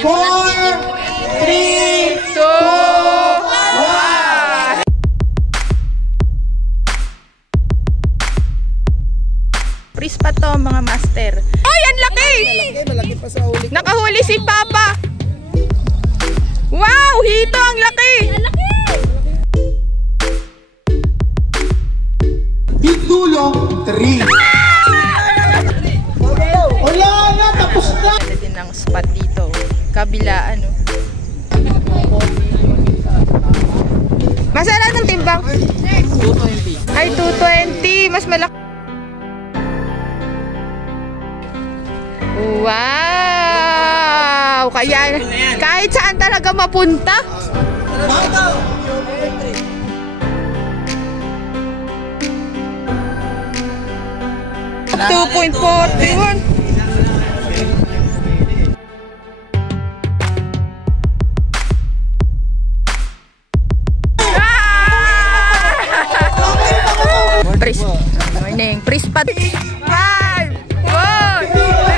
4, 3, 2, 1. Freeze pa to mga master. Ay, ang laki! Malaki pa sa huli. Nakahuli si Papa. Wow, hito, ang laki! Ang laki! Pitulong 3. Wala na, tapos na. Ganda din ang spot dito. Kabilaan, no? Masarap ng timbang? 220. Ay, 220. Mas malaki. Wow! Kaya, kahit saan talaga mapunta. 2.41. Pris. Morning. Pris pat. 5, 4, 3.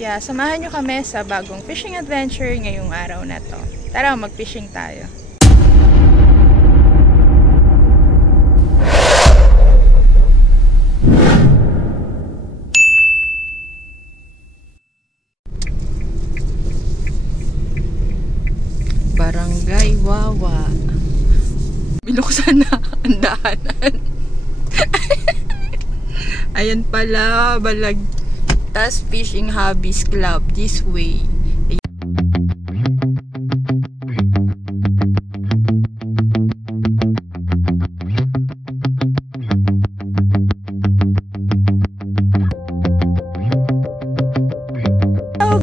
Kaya samahan nyo kami sa bagong fishing adventure ngayong araw na to. Tara, mag-fishing tayo. Barangay Wawa. Binuksan na ang daanan. Ayan pala, Balagtas Fishing Hobbies Club. This way.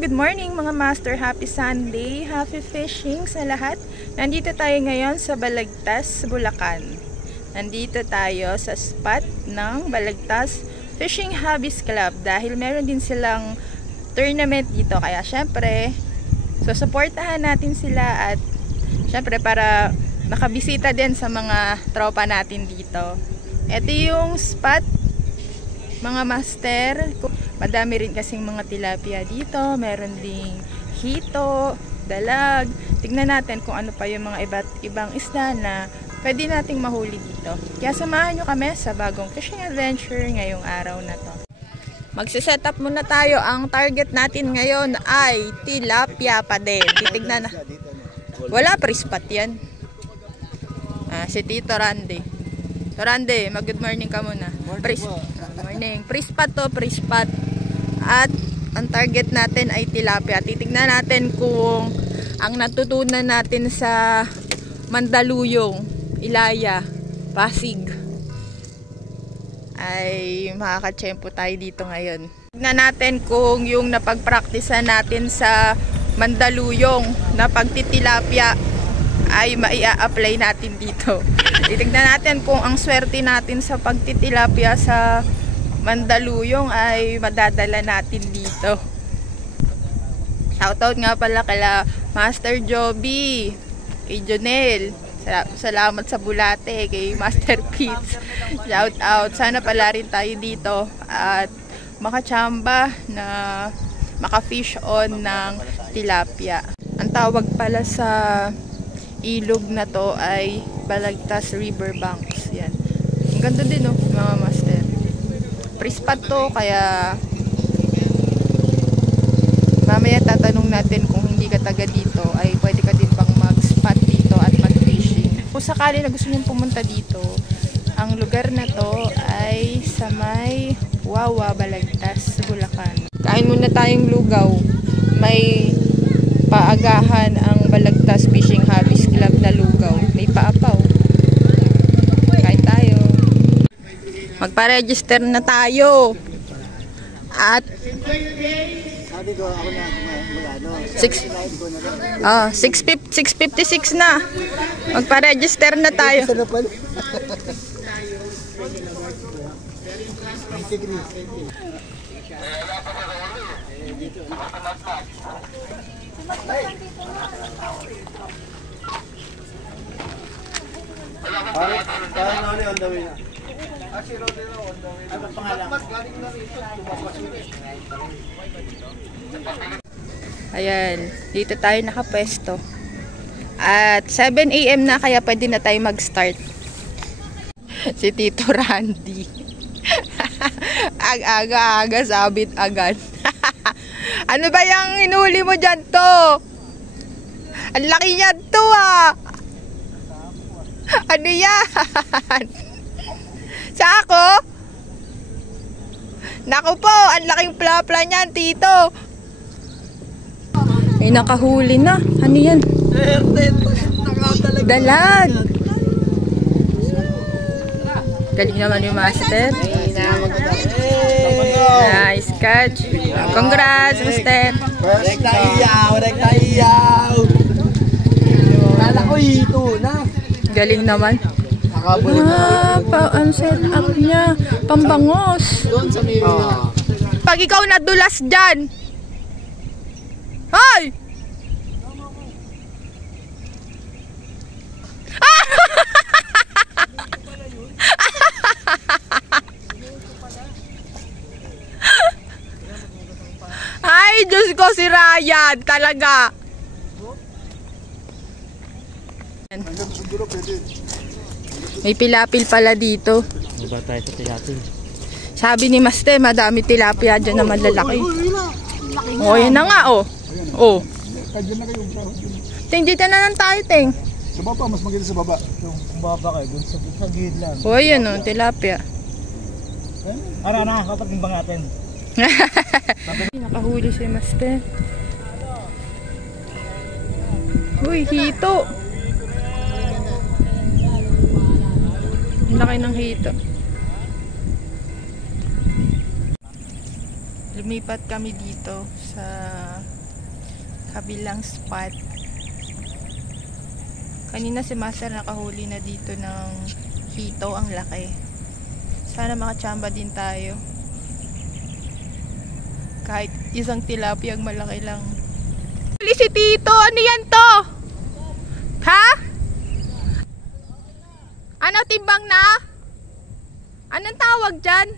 Good morning mga master, happy Sunday, happy fishing sa lahat. Nandito tayo ngayon sa Balagtas, Bulacan. Nandito tayo sa spot ng Balagtas Fishing Hobbies Club dahil meron din silang tournament dito. Kaya syempre, susuportahan natin sila at syempre para makabisita din sa mga tropa natin dito. Ito yung spot mga master. Madami rin kasing mga tilapia dito. Meron ding hito, dalag. Tignan natin kung ano pa yung mga ibang isda na pwede nating mahuli dito. Kaya samahan nyo kami sa bagong fishing adventure ngayong araw na to. Magsiset up muna tayo. Ang target natin ngayon ay tilapia pa din. Titignan na. Wala pre-spot yan. Si Tito Randy. Tito Randy, mag-good morning ka muna. Morning. Pre-spot to, pre-spot. At ang target natin ay tilapia. Titignan natin kung ang natutunan natin sa Mandaluyong, Ilaya, Pasig ay makakatsyempo tayo dito ngayon. Tignan natin kung yung napagpraktisan natin sa Mandaluyong na pagtitilapia ay maia-apply natin dito. Titignan natin kung ang swerte natin sa pagtitilapia sa Mandaluyong ay madadala natin dito. Shoutout nga pala kala Master Joby, kay Jonel. Salamat sa bulate kay Master Pete. Shoutout. Sana pala rin tayo dito at makachamba na makafish on ng tilapia. Ang tawag pala sa ilog na to ay Balagtas Riverbanks. Yan. Ang ganda din, no, mga master. Pre-spot to, kaya mamaya tatanong natin kung hindi ka taga dito ay pwede ka din bang mag-spot dito at mag-fishing. Kung sakali na gusto nyo pumunta dito, ang lugar na to ay sa may Wawa, Balagtas, Bulacan. Kain muna tayong lugaw. May paagahan ang Balagtas Fishing Hobbies Club na lugaw. May paapaw. Kain tayo. Magpa-register na tayo. At 6:56 na. Magpa-register na tayo. Parang ano on the way na. Si Rodelo on the way. Ano pangalan? Galing na rito. Ayan, dito tayo nakapwesto. At 7 AM na, kaya pwede na tayo mag-start. Si Tito Randy. Aga-aga, sabit agad. Ano ba yung hinuli mo dyan to? Ang laki niyan to ah. Ano yan? Sa ako? Naku po, ang laking plapla niyan, Tito. May nakahuli na. Ano yan? Dalag. Galing naman yung master. Nice catch. Congrats, master. Rektayaw. Kala ko ito na. Galing naman. Ang set up niya. Pambangos. Pag ikaw nadulas dyan. Hoy! Ay, Diyos ko, si Ryan talaga. May pilapil pala dito. Diba tayo sa tilapia? Sabi ni Master, madami tilapia dyan na malalaki. O, yan na nga, oh. Oh. Ting, dito na lang tayo, Ting. Sa baba, mas maganda sa baba. Yung baba kayo, dun sa gilid lang. O, yun, oh, tilapia. Ara na, kapag timbang natin. Nakahuli si Master. Uy, hito. Ang laki ng hito. Lumipat kami dito sa kabilang spot. Kanina si Master nakahuli na dito ng hito, ang laki. Sana makachamba din tayo. Kahit isang tilapia ang malaki lang. Huli si Tito! Ano yan to? Ha? Ano, timbang na? Anong tawag dyan?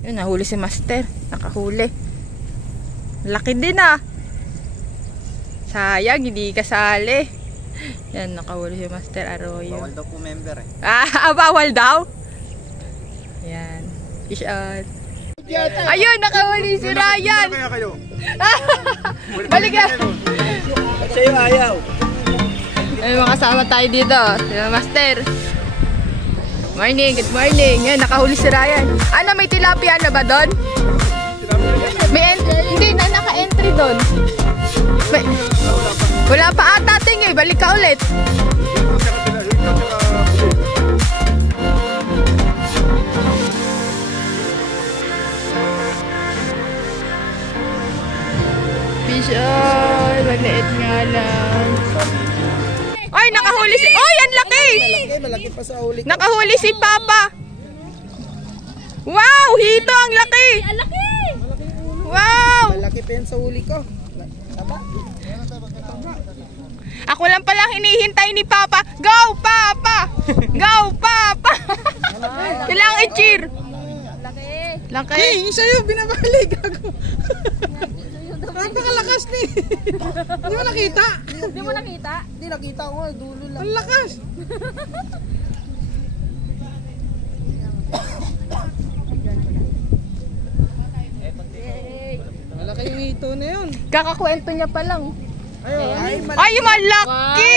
Yun, nahuli si Master. Nakahuli. Laki din ah. Sayang, hindi kasali. Yan, nakahuli si Master Arroyo. Bawal daw po member eh. Bawal daw? Yan. Fish out. Ayun, nakahuli si Ryan. Kaya kayo? Balik na. Sa'yo ayaw. Ay, makasama tayo dito. Diba, Master? Morning, good morning. Yan, nakahuli si Ryan. Ano, may tilapia na ba doon? Hindi na naka-entry doon. Wala pa ata, Ting eh. Balik ka ulit. Fish on. Maliit nga lang. Ay, nakahuli si... Ay, ang laki! Malaki pa sa huli ko. Nakahuli si Papa. Wow, hito, ang laki! Ang laki! Wow! Malaki pa yan sa huli ko. Taba. Ako lang palang hinihintay ni Papa. Go, Papa! Go, Papa! Kailangan i-cheer. Laki. Laki. Hey, yung sa'yo, binabali. Gago. Napakalakas ni. Hindi mo nakita? Hindi mo nakita? Hindi nakita ko. Dulo lang. Ang lakas! Malaki yung hito na yun. Kakakwento niya pa lang. Ay, Ay, malaki!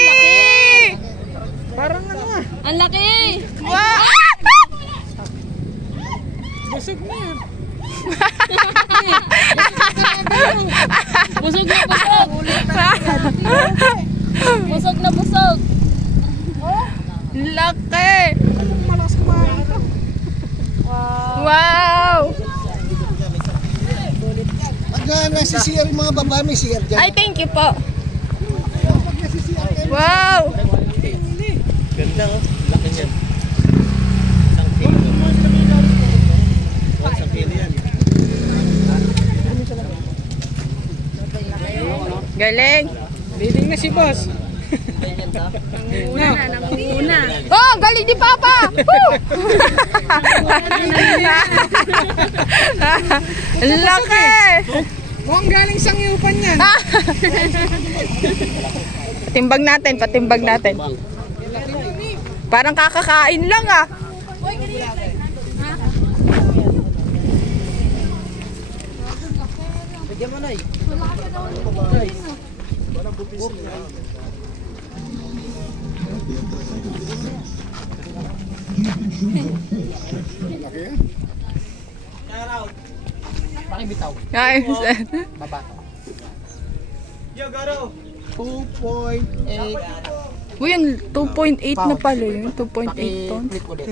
parang ano nga. Ang laki! Wow! Busog na yan. Busog na busog! Busog na busog! Laki! Malakas kumain ito. Wow! Magkana si CR yung mga babae, may CR dyan. Ay, thank you po. Wow! Ganda oh, laki niyan. Isang kilo. Isang kilo yan. Galing. Leading na si boss. Nangunguna. Oh, galing ni Papa! Woo! Ang laki! Mukhang galing sangyupan yan. Patimbang natin, patimbang natin. Parang kakakain lang ah. Bigyan mo na eh. Pakibitaw. Ay, Baba. Yo, Garo. 2.8. uy, 2.8 na pala yun. 2.8 tons. Click ulit.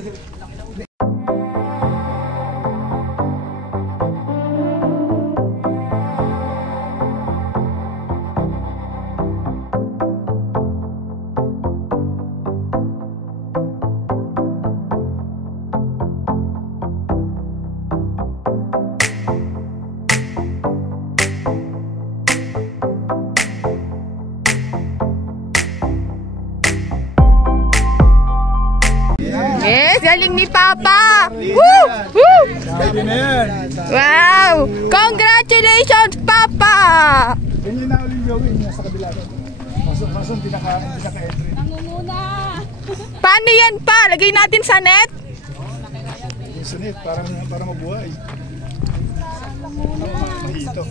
Yes, galing ni Papa! Woo! Woo! Sabi na yan. Wow! Congratulations, Papa! Ganyan na ulit gawin niya sa kabila. Pasok, pinaka-entry. Nangunguna. Paano yan pa? Lagay natin sa net? Yung sunit, para mabuhay. Mahito.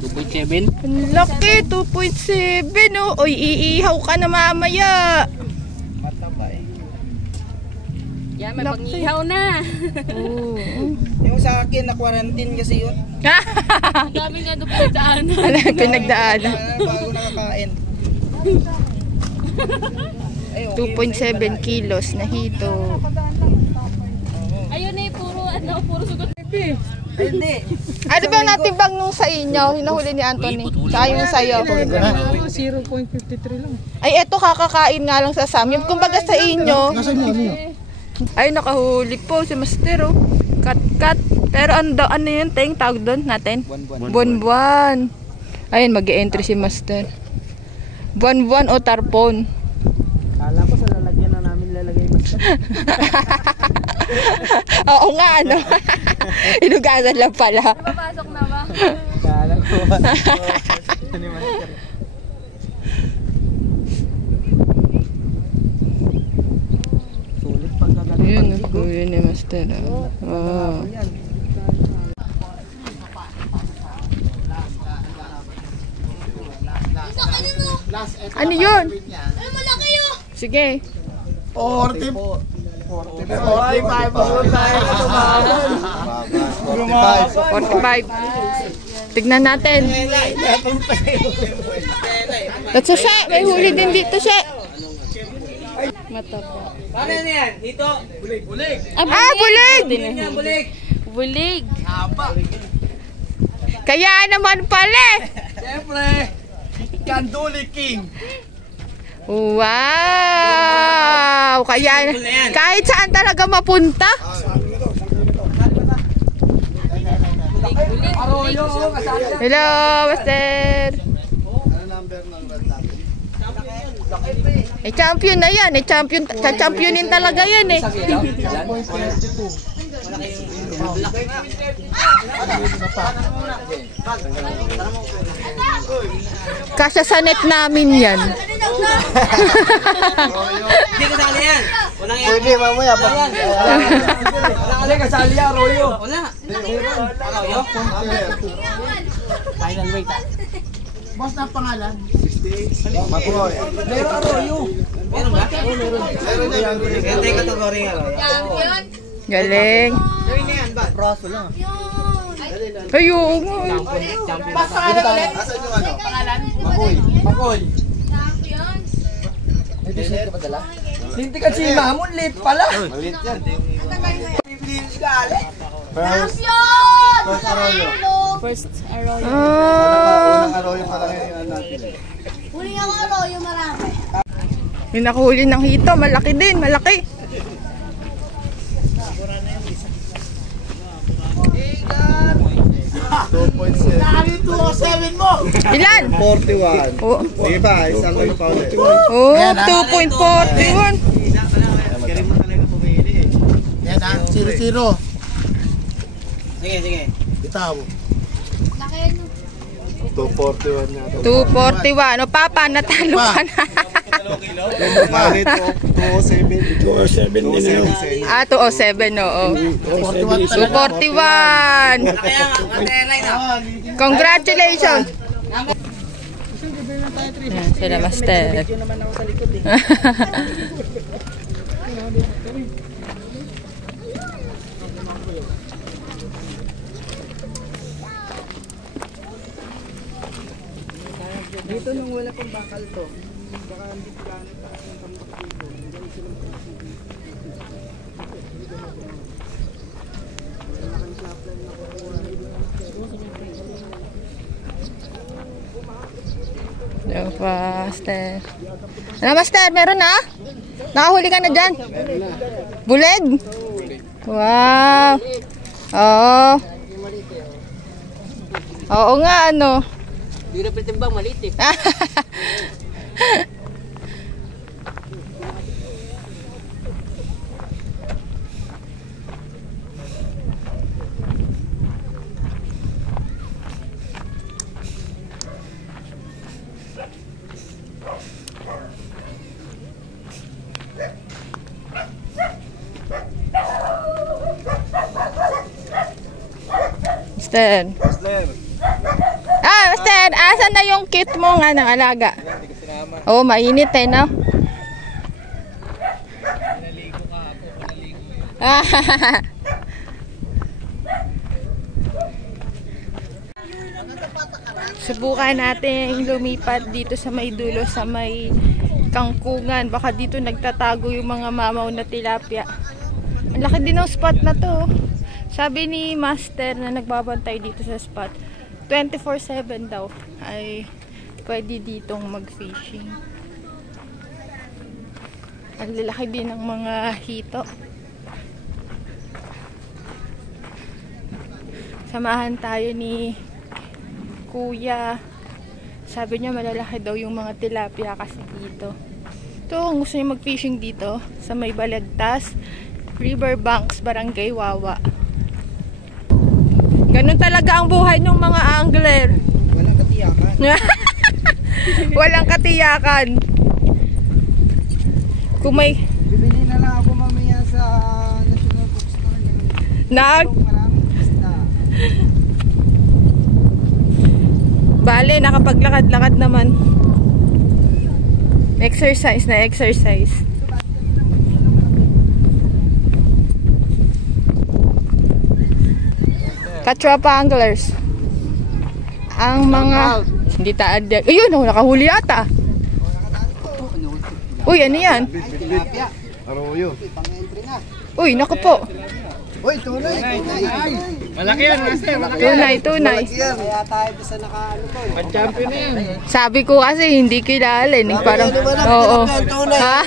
2.7. Ang laki, 2.7 oh. Oy, iihaw ka na mamaya. Yan, may Laki. pang-ihaw na. Oh. Yung sa akin, na quarantine kasi yun. Ang daming nga doon pinagdaanan. Ano yung pinagdaanan? Bago nakakain. 2.7 kilos na hito. Ayun eh, puro sugot. Hindi. Ano bang natimbang nung sa inyo? Hinahuli ni Anthony. Sa yung sa'yo. 0.53 lang. Ay, eto kakakain nga lang sa Sam. Yung kumbaga sa inyo. Nasaan mo? Ano yun? Ay, nakahuli po si Master oh. Cut. Pero ano yun, Teng? Tawag doon natin? Buwan-buwan. Ayun, mag-e-entry si Master. Buwan-buwan o tarpon. Kala ko sa lalagyan na namin lalagay mas. Oo nga, ano? Inugasan lang pala. Papasok na ba? Kala ko. Sulit pagkagaling. Yun, nakuha ni Master. Oh. Ano yun? Sige. 40. 45. Tignan natin. That's a siya. May huli din dito siya. Mataba. Paano yan? Dito? Bulig. Ah, bulig! Bulig. Bulig. Kaya naman pala. Siyempre, Kanduli King. Wow! Kaya kahit saan talaga mapunta. Hello, Master. Ano number ng red natin? Eh, champion na yan. Eh, championin talaga yan eh. Kasya sa net namin yan. Hindi kasali yan. Walang yan. Pwede mamaya. Walang kasali yan, Arroyo. Wala. Arroyo? Final weight ah. Boss na pangalan? 68. Mapuloy. Meron Arroyo. Meron ba? Meron yan. Meron tayong kategory Arroyo. Galing. Gawin na yan ba? Proso lang. Ayun. Champion. Asan yung ano? Pangalan? Makoy. May business ka ba dala? Hindi ka si Mamon, late pala. Maliit yan. First Arroyo. First Arroyo. Ah, Unang Arroyo pa lang yung natin. Huli ako Arroyo, marami. yung nakahuli ng hito. Malaki din. Malaki. 2.7. 207 mo! Ilan? 41. Oh, Sige pa, isang ano pa ulit. oh 2.41. Kaya mo talaga pumili eh. Yan ha, 0-0. Sige, sige. Bitaw. Laki no. 241 na. 241. O Papa, natalo ka na. Bakit 207? 207 din yun. Ah, 207, oo. 241. Kaya line up. Congratulations. Yan, sila master. Dito nung wala pang bakal to. Baka hindi plano pa ang tambak dito. Yung master. Ano master, meron na? Nakahuli ka na dyan? Bulig? Wow. Oo. Oo nga, ano. Hindi na pitimbang maliit eh. Master. Ah, Master, asan na yung kit mo nga ng alaga? Oo, mainit eh, no? Subukan natin lumipat dito sa may dulo, sa may kangkungan. Baka dito nagtatago yung mga mamaw na tilapia. Ang laki din ng spot na to. Sabi ni Master na nagbabantay dito sa spot, 24/7 daw ay pwede ditong mag-fishing. Ang lalaki din ng mga hito. Samahan tayo ni Kuya. Sabi niya malalaki daw yung mga tilapia kasi dito. Ito, gusto niya mag-fishing dito sa may Balagtas, Riverbanks, Barangay Wawa. Ganun talaga ang buhay ng mga angler. Walang katiyakan. Walang katiyakan. Kung may Bibili na lang ako mamaya sa National Bookstore. Maraming isda. Bale, nakapaglakad-lakad naman. Exercise na exercise. Katropa anglers. Ang mga hindi taad. Ayun, nakahuli ata. Uy, ano yan? Aroyo. Uy, naku po. Uy, tunay. Malaki yan, Master. Tunay. Kaya tayo sa naka-ano to. Pan-champion na yan. Sabi ko kasi hindi kilala. Parang, oo. Ha?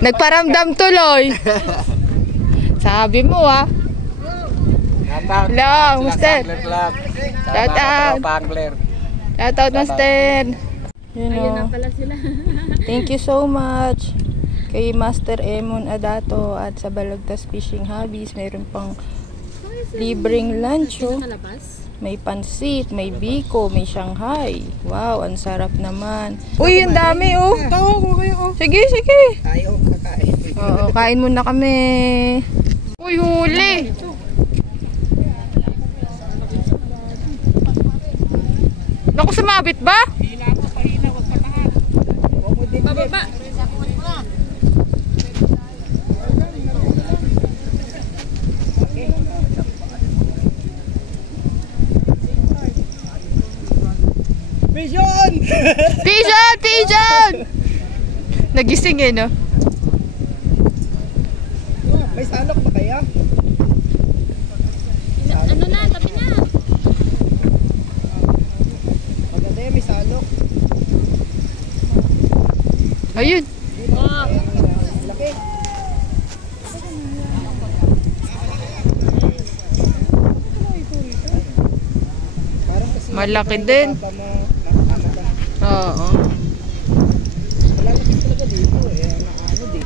Nagparamdam tuloy. Sabi mo ah. Hello, Master. Shout out. Shout out, Master. You know. Thank you so much kay Master Emon Adato at sa Balagtas Fishing Hobbies. Mayroon pang libreng lunch. Oh. May pansit, may biko, may Shanghai. Wow, ang sarap naman. Uy, ang dami oh. Sige. Tayo kakain. Oo, kain muna kami. Uy, huli. Naku, sumabit ba? Bababa. Vision! Pigeon! Nagising eh, no? May salok ba kaya? Ano na, tabi na. Maganda yan, may salok. Ayun. Laki. Malaki din. Oo.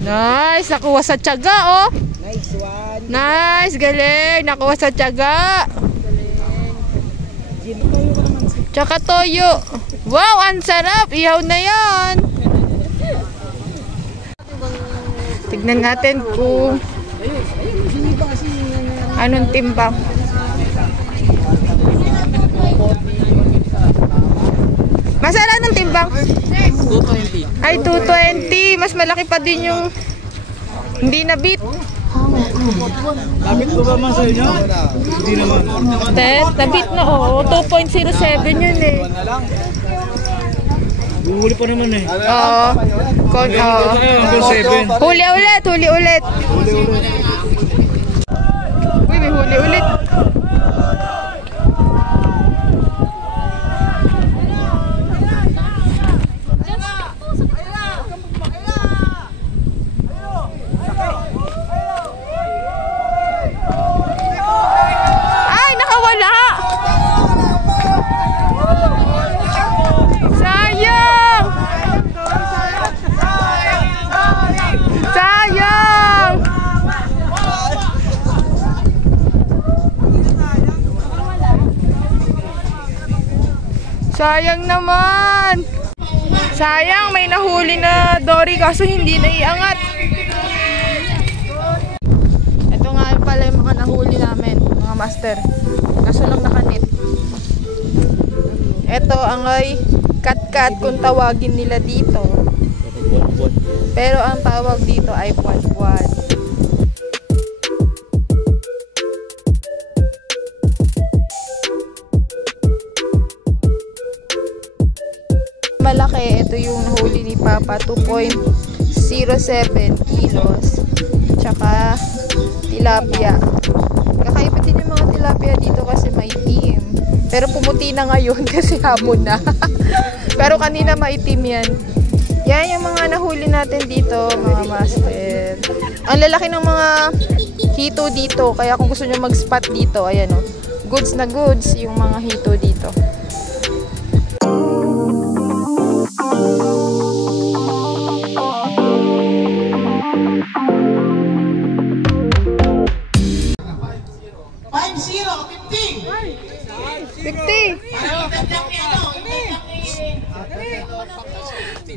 Nice, nakuha sa tiyaga, oh. Nice one. Nice, galing. Nakuha sa tiyaga. Tsaka toyo. Wow, ang sarap. Ihaw na yan. Tignan natin kung anong timbang. Masala ng timbang? 220. Ay, 220. Mas malaki pa din yung hindi na beat. Labit ko ba man sa inyo? Hindi naman. Na-beat na, oo. 2.07 yun eh. Bumuli pa naman eh. Oo. Huli ulit, huli ulit. Uy, may huli ulit. Ay, nakawala. Sayang. Sayang. Sayang naman. Sayang, may nahuli na dory kaso hindi naiangat. Ito nga pala yung mga nahuli namin, mga master. Kaso lang nakanit. Ito ang ay kat-kat kung tawagin nila dito. Pero ang tawag dito ay buwan-buwan. Malaki, ito yung nahuli ni Papa, 2.07 kilos. Tsaka tilapia. Kakaiba din yung mga tilapia dito kasi maitim. Pero pumuti na ngayon kasi hapon na. Pero kanina maitim yan. Yan yung mga nahuli natin dito, mga master. Ang lalaki ng mga hito dito. Kaya kung gusto nyo mag-spot dito, ayan o. Goods na goods yung mga hito dito.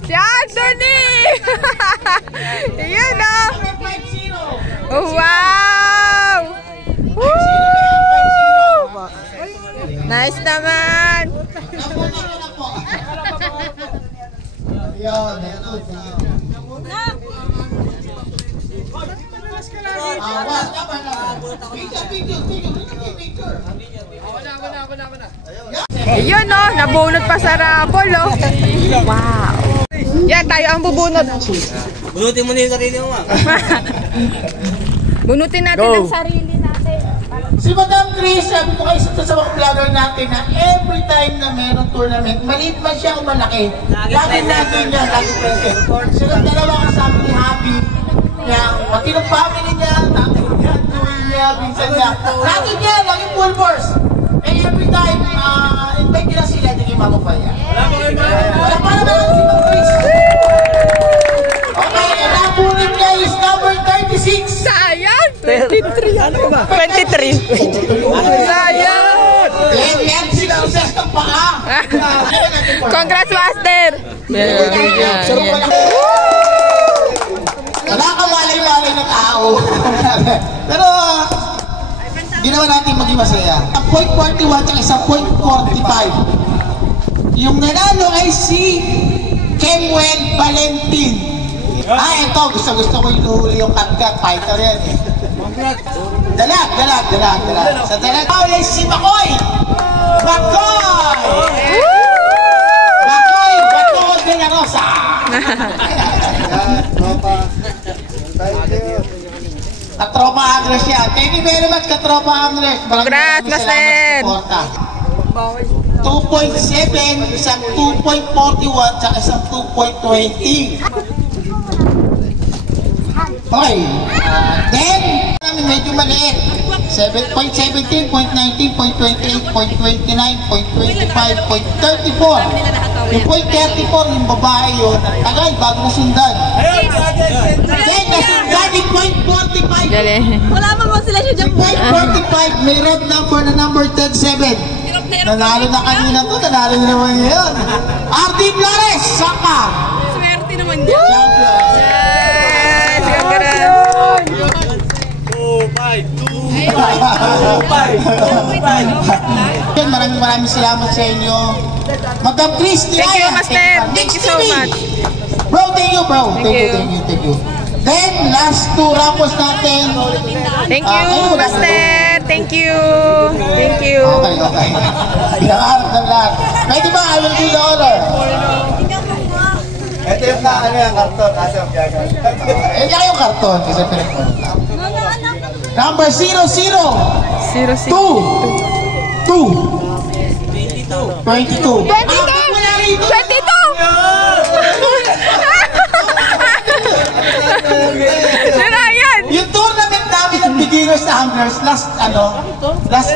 Si Anthony! Ayan o! Oh, wow! Woo! Nice naman! Ayun o, nabunot pa sa rabol o. Wow! Yan, tayo ang bubunot. Bunutin mo na yung sarili mo, ma. Bunutin natin ang sarili natin. Si Madam Chris, sabi ko kayo sa mga vlogger natin na every time na mayroong tournament, maliit man siya o malaki, lagi natin niya, lagi present. Silang dalawa kasama ni Happy, yung matinong family niya, tatay niya, tuwing niya, pinsan niya. Lagi niya, lagi full force. And every time, invite nila sila, hindi kayo mamapaya. Wala pa naman si Madam Chris. Okay, and ang punit niya is number 36. Sayang! 23. Ano ba? 23. Sayang! Yan, success ng paa. Congrats, Master! Nakakawalay-walay na tao. Pero, di naman natin maging masaya. 0.41 at isang 0.45. Yung nanalo ay si Kemuel Valentin. Ito, gusto ko yung huli yung kat-kat. Fighter yan eh. Dalag. Sa dalag, ay si Makoy! Bato de la Rosa! Katropa Andres yan. Thank you very much, Katropa Andres. Congrats, Master! 2.7, isang 2.41, tsaka isang 2.20. Okay. Then, medyo maliit. 0.17, 0.19, 0.28, 0.29, 0.25, 0.34. Yung 0.34, yung babae yun, tagal, bago nasundan. Then, nasundan yung 0.45. Galing. Wala mo sila siya dyan. 0.45, may red number na number 10-7. Nanalo na kanina to, nanalo na naman ngayon. RD Flores, Saka. Swerte naman niya. Yes! Congrats! Maraming salamat sa inyo. Madam Christy. Thank you, Master. Thank you so much. Bro, thank you, bro. Thank Thank you. Then, last two rappers natin. Thank you, Master. Thank you. Thank you. Okay. Pinakaharap ng lahat. Pwede ba? I will do the honor. Ito yung karton. Kasi ang gagawin. Yan yung karton. Kasi pinag-honor lang. Number 00. 0-0. 22. 22. 22! Ryan! Yung tournament namin ng beginners na anglers last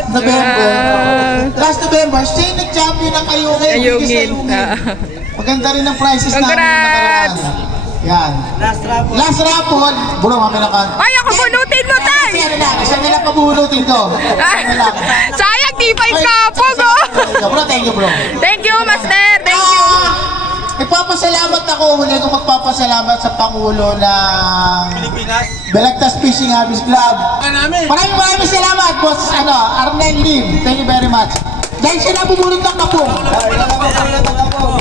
November. Last November, siya yung nag-champion ng Ayungin. Ayungin. Maganda rin ang prizes namin Congrats! nakaraan. Yan. Last raffle. Bro, kami nakan. Ay, ako bunutin mo, tay! Isang nila pabunutin ko. Sayang, di pa yung kapog, oh! Bro, thank you, bro. Thank you, Master! Thank you! Nagpapasalamat ako, huli ko magpapasalamat sa Pangulo ng Balagtas Fishing Hobbies Club. Maraming salamat, Boss Arnel Lim. Thank you very much. Dahil siya nabubulot ng kapong.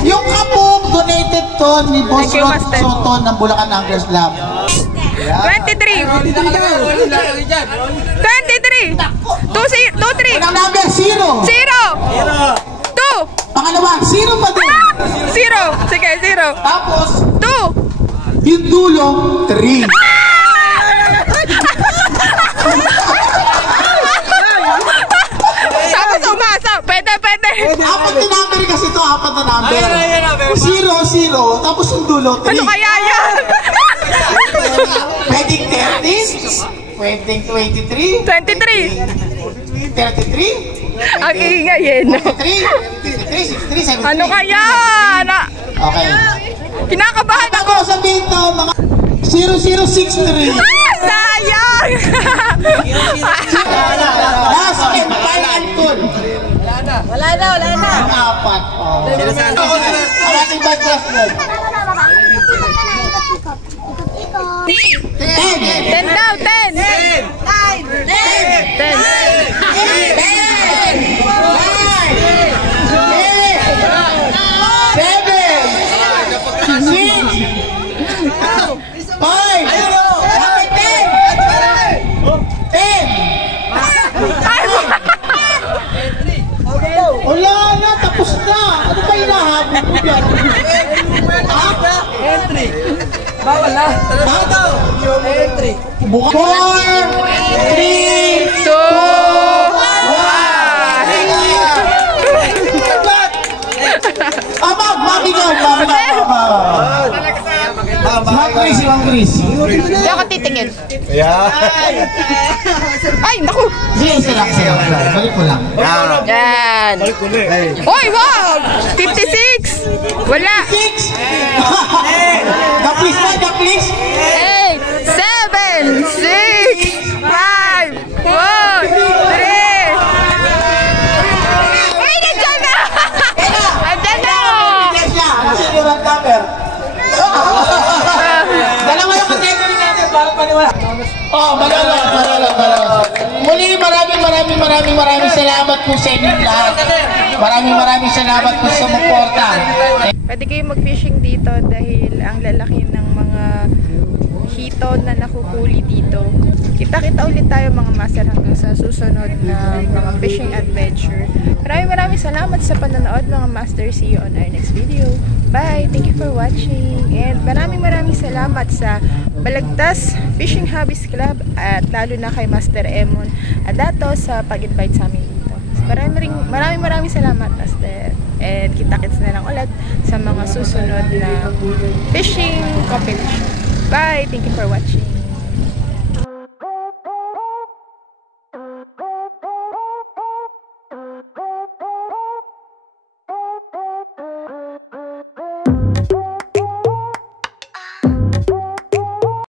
Yung kapong donated to ni Boss Rod Soto ng Bulacan Anglers Club. 23! 23! 2-3! Ang number 0. 0! 2! Pangalawa, 0 pa din. 0! Sige, 0! Tapos, 2! yung dulo, 3. Tapos umasa! Pwede! Apat na number kasi ito, apat na number. 0, tapos yung dulo, 3. Ano kaya yan? Pwedeng 30, pwedeng 23, 23! 33, Ang ingay eh, no? 53, 63, 73. Ano kaya? Okay. Kinakabahan ako! Ako sabihin to, mga 0063. Sayang! Last and final call. Wala na. Ang apat. Ang ating bad classmate. 10 daw, 10! 10! Wala na, tapos na. Ano ba hinahabol mo dyan? Entry. Bawal na. Entry. 4, 3, 2, 1. Mabigaw. Si Mang Chris. Hindi ako titingin. Yeah. Ay, naku! Sige, lang. Balik mo lang. Yan! Hoy, wow! 56! Wala! 6! The please. 8, 7, 6, 5, 4, 3. Ay, nandiyan na! Nandiyan na! Kasi yung red number. Dalawa yung category natin para paniwala. Oh, malala. Muli, maraming salamat po sa inyo lahat. Maraming salamat po sa suporta. Pwede kayo mag-fishing dito dahil ang lalaki ng mga hito na nakuhuli dito. Kita-kita ulit tayo mga master hanggang sa susunod na mga fishing adventure. Maraming salamat sa panonood mga master. See you on our next video. Bye! Thank you for watching. And maraming salamat sa Balagtas Fishing Hobbies Club at lalo na kay Master Emon Adato sa pag-invite sa amin dito. Maraming salamat, Master. And kita-kits na lang ulit sa mga susunod na fishing competition. Bye! Thank you for watching.